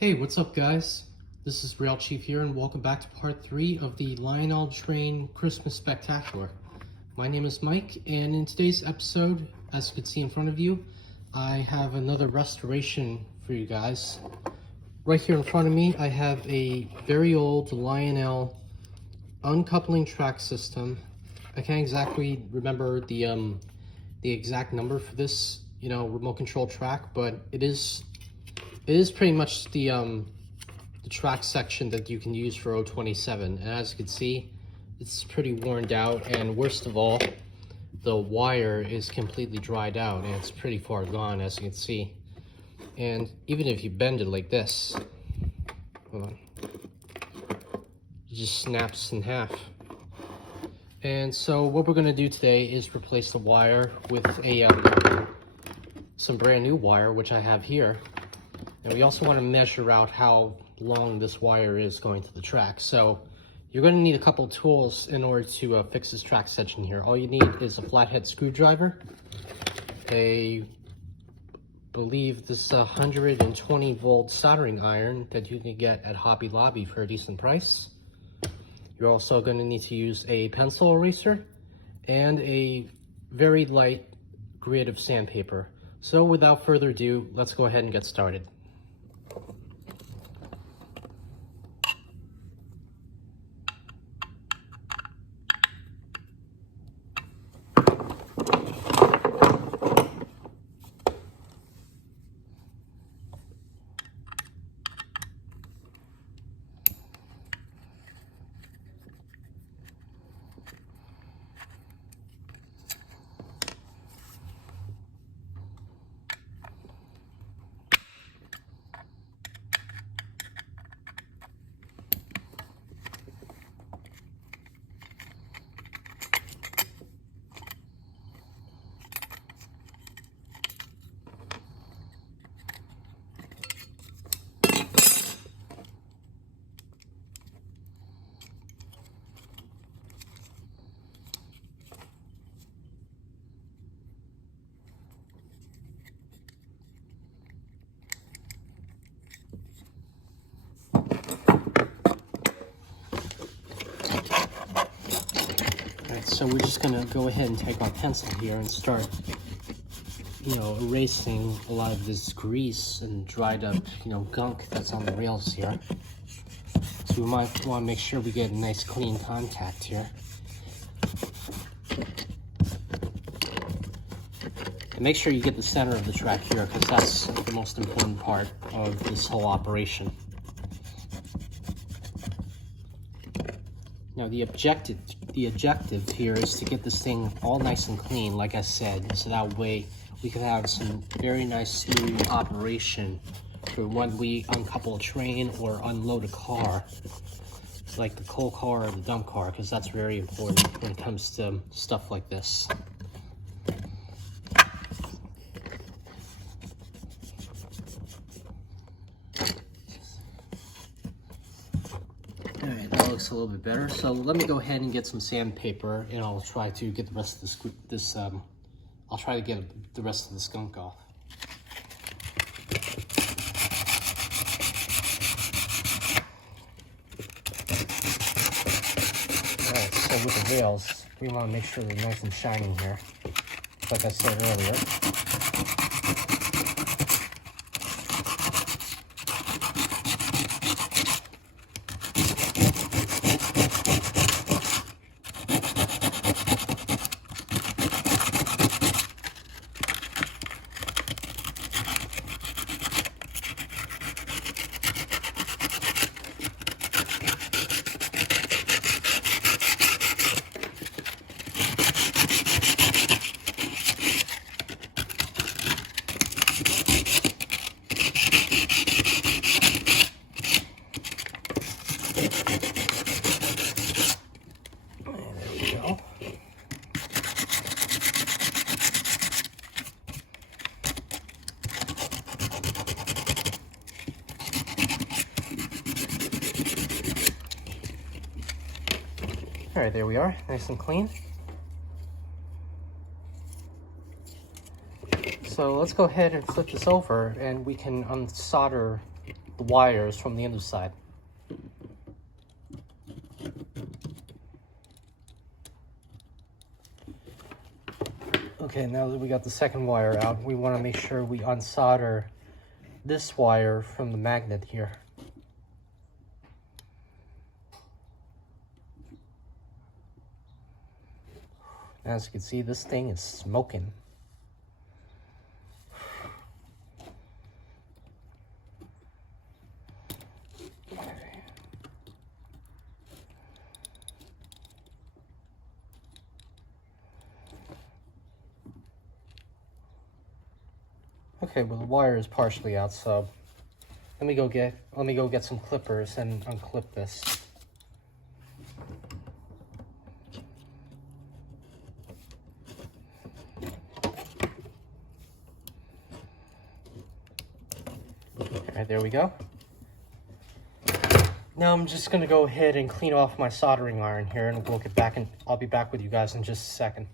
Hey, what's up guys? This is Rail Chief here and welcome back to part 3 of the Lionel Train Christmas Spectacular. My name is Mike and in today's episode, as you can see in front of you, I have another restoration for you guys. Right here in front of me, I have a very old Lionel uncoupling track system. I can't exactly remember the exact number for this, remote control track, but it is pretty much the track section that you can use for 027. And as you can see, it's pretty worn out, and worst of all, the wire is completely dried out and it's pretty far gone, as you can see. And even if you bend it like this, hold on, it just snaps in half. And so what we're going to do today is replace the wire with some brand new wire, which I have here. And we also want to measure out how long this wire is going to the track. So you're going to need a couple of tools in order to fix this track section here. All you need is a flathead screwdriver, believe this 120 volt soldering iron that you can get at Hobby Lobby for a decent price. You're also going to need to use a pencil eraser and a very light grit of sandpaper. So without further ado, let's go ahead and get started. So we're just gonna go ahead and take our pencil here and start, erasing a lot of this grease and dried up, gunk that's on the rails here. So we might want to make sure we get a nice clean contact here. And make sure you get the center of the track here, because that's the most important part of this whole operation. Now the objective here is to get this thing all nice and clean, like I said, so that way we can have some very nice smooth operation for when we uncouple a train or unload a car, like the coal car or the dump car, because that's very important when it comes to stuff like this. Alright, that looks a little bit better. So let me go ahead and get some sandpaper, and I'll try to get the rest of this I'll try to get the rest of the skunk off. Alright, so with the rails, we want to make sure they're nice and shiny here, like I said earlier. All right, there we are, nice and clean. So let's go ahead and flip this over and we can unsolder the wires from the underside. Okay, now that we got the second wire out, we want to make sure we unsolder this wire from the magnet here. As you can see, this thing is smoking. Okay, well the wire is partially out, so let me go get some clippers and unclip this. Alright, there we go. Now I'm just gonna go ahead and clean off my soldering iron here, and we'll get back, and I'll be back with you guys in just a second.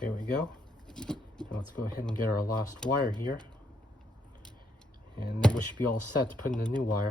There we go. Now let's go ahead and get our last wire here. And then we should be all set to put in the new wire.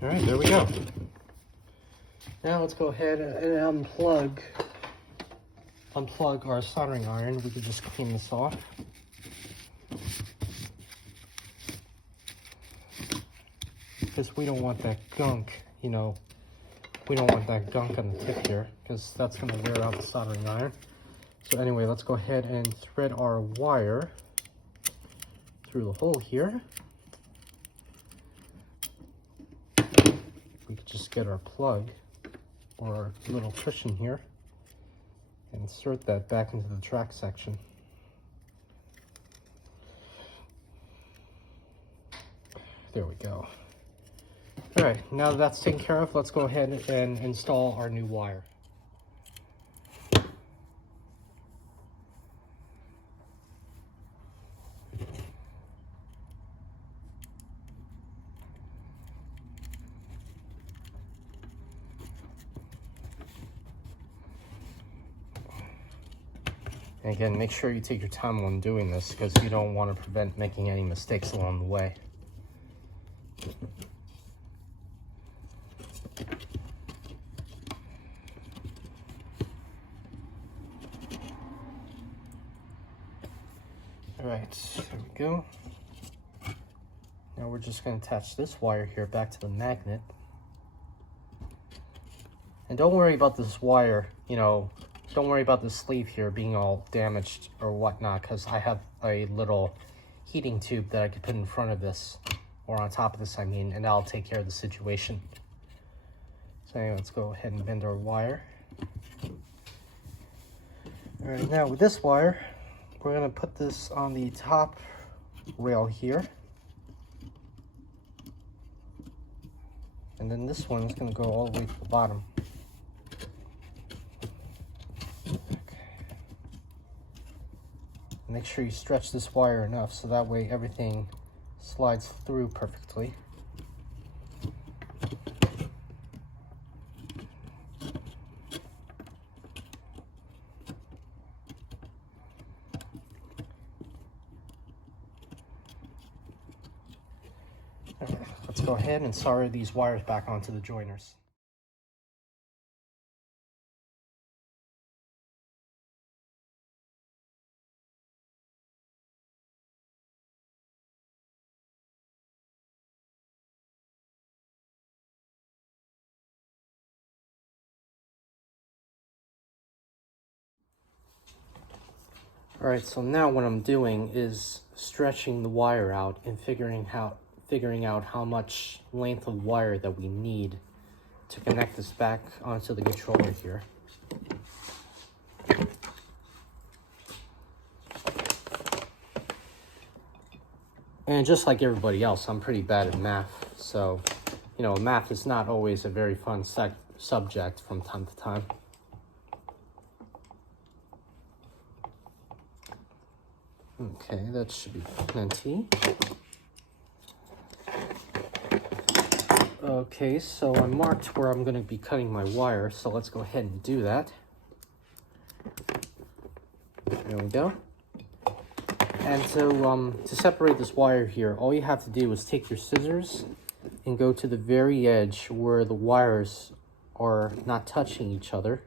All right, there we go. Now let's go ahead and unplug our soldering iron. We can just clean this off. Because we don't want that gunk, you know, we don't want that gunk on the tip here, because that's going to wear out the soldering iron. So anyway, let's go ahead and thread our wire through the hole here. We could just get our plug or our little cushion here and insert that back into the track section. There we go. All right, now that that's taken care of, let's go ahead and install our new wire. And again, make sure you take your time when doing this, because you don't want to prevent making any mistakes along the way. All right, there we go. Now we're just going to attach this wire here back to the magnet. And don't worry about this wire, don't worry about the sleeve here being all damaged or whatnot, because I have a little heating tube that I could put in front of this, or on top of this, and that'll take care of the situation. So anyway, let's go ahead and bend our wire. All right, now with this wire, we're going to put this on the top rail here. And then this one is going to go all the way to the bottom. Okay. Make sure you stretch this wire enough so that way everything slides through perfectly. Okay, let's go ahead and solder these wires back onto the joiners. All right, so now what I'm doing is stretching the wire out and figuring out how much length of wire that we need to connect this back onto the controller here. And just like everybody else, I'm pretty bad at math, so math is not always a very fun subject from time to time. Okay, that should be plenty. Okay, so I marked where I'm going to be cutting my wire, so let's go ahead and do that. There we go. And so to separate this wire here, all you have to do is take your scissors and go to the very edge where the wires are not touching each other.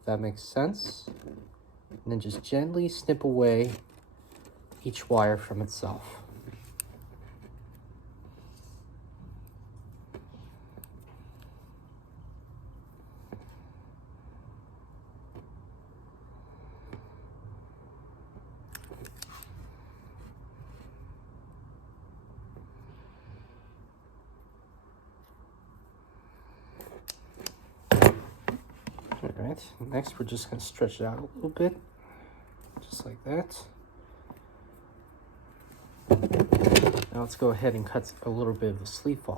If that makes sense. And then just gently snip away each wire from itself. Alright, next we're just going to stretch it out a little bit, just like that. Now let's go ahead and cut a little bit of the sleeve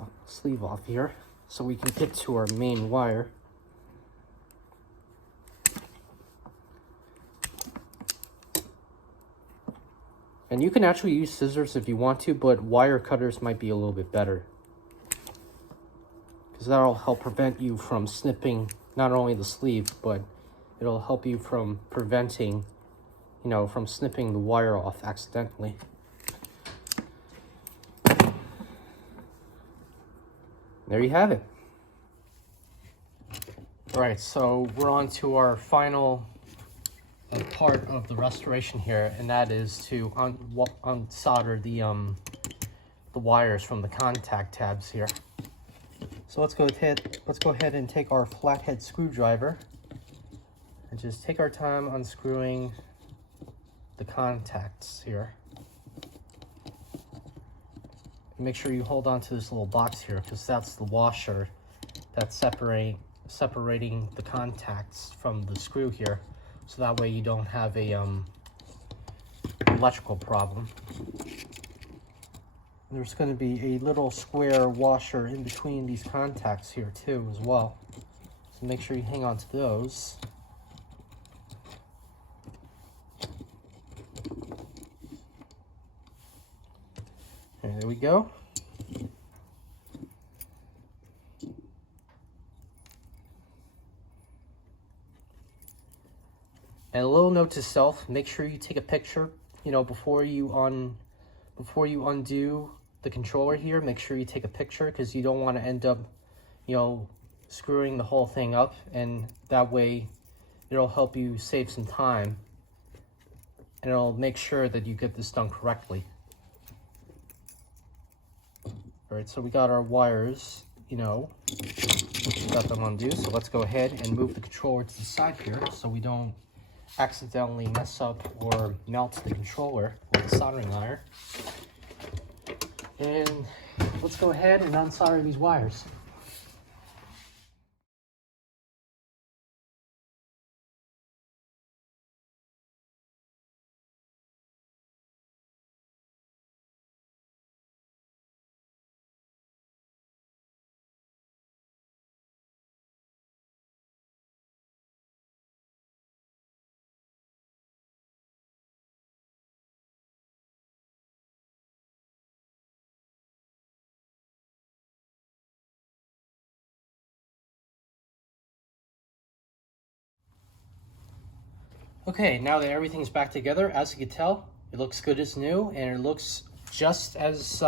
off here so we can get to our main wire. And you can actually use scissors if you want to, but wire cutters might be a little bit better, because that'll help prevent you from snipping not only the sleeve, but it'll help you from preventing, from snipping the wire off accidentally. There you have it. All right, so we're on to our final part of the restoration here, and that is to unsolder the wires from the contact tabs here. So let's go ahead and take our flathead screwdriver and just take our time unscrewing the contacts here. Make sure you hold on to this little box here, because that's the washer that's separating the contacts from the screw here, so that way you don't have a electrical problem. There's going to be a little square washer in between these contacts here too as well, so make sure you hang on to those. And there we go. And a little note to self, make sure you take a picture, before you undo the controller here. Make sure you take a picture, because you don't want to end up, screwing the whole thing up, and that way it'll help you save some time and it'll make sure that you get this done correctly. All right, so we got our wires, got them undue. So let's go ahead and move the controller to the side here so we don't accidentally mess up or melt the controller with the soldering iron. And let's go ahead and unsolder these wires. Okay, now that everything's back together, as you can tell, it looks good as new, and it looks just as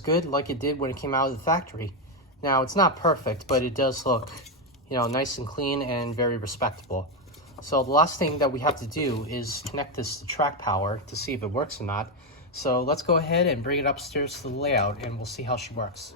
good like it did when it came out of the factory. Now, it's not perfect, but it does look, nice and clean and very respectable. So the last thing that we have to do is connect this to track power to see if it works or not. So let's go ahead and bring it upstairs to the layout, and we'll see how she works.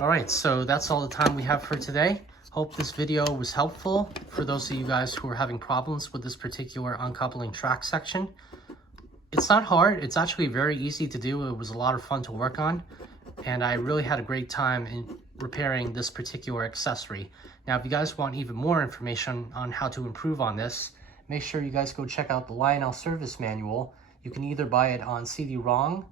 All right, so that's all the time we have for today. Hope this video was helpful for those of you guys who are having problems with this particular uncoupling track section. It's not hard. It's actually very easy to do. It was a lot of fun to work on, and I really had a great time in repairing this particular accessory. Now, if you guys want even more information on how to improve on this, make sure you guys go check out the Lionel service manual. You can either buy it on CD-ROM,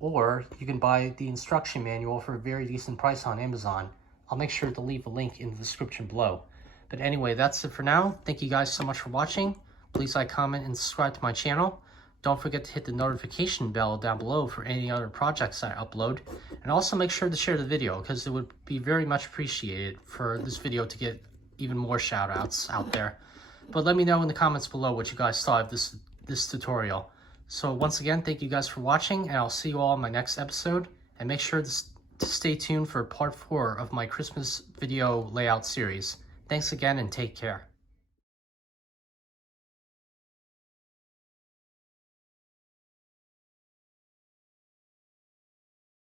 or you can buy the instruction manual for a very decent price on Amazon. I'll make sure to leave a link in the description below. But anyway, that's it for now. Thank you guys so much for watching. Please like, comment, and subscribe to my channel. Don't forget to hit the notification bell down below for any other projects I upload. And also make sure to share the video, because it would be very much appreciated for this video to get even more shout outs out there. But let me know in the comments below what you guys thought of this tutorial. So once again, thank you guys for watching, and I'll see you all in my next episode. And make sure to stay tuned for part 4 of my Christmas video layout series. Thanks again, and take care.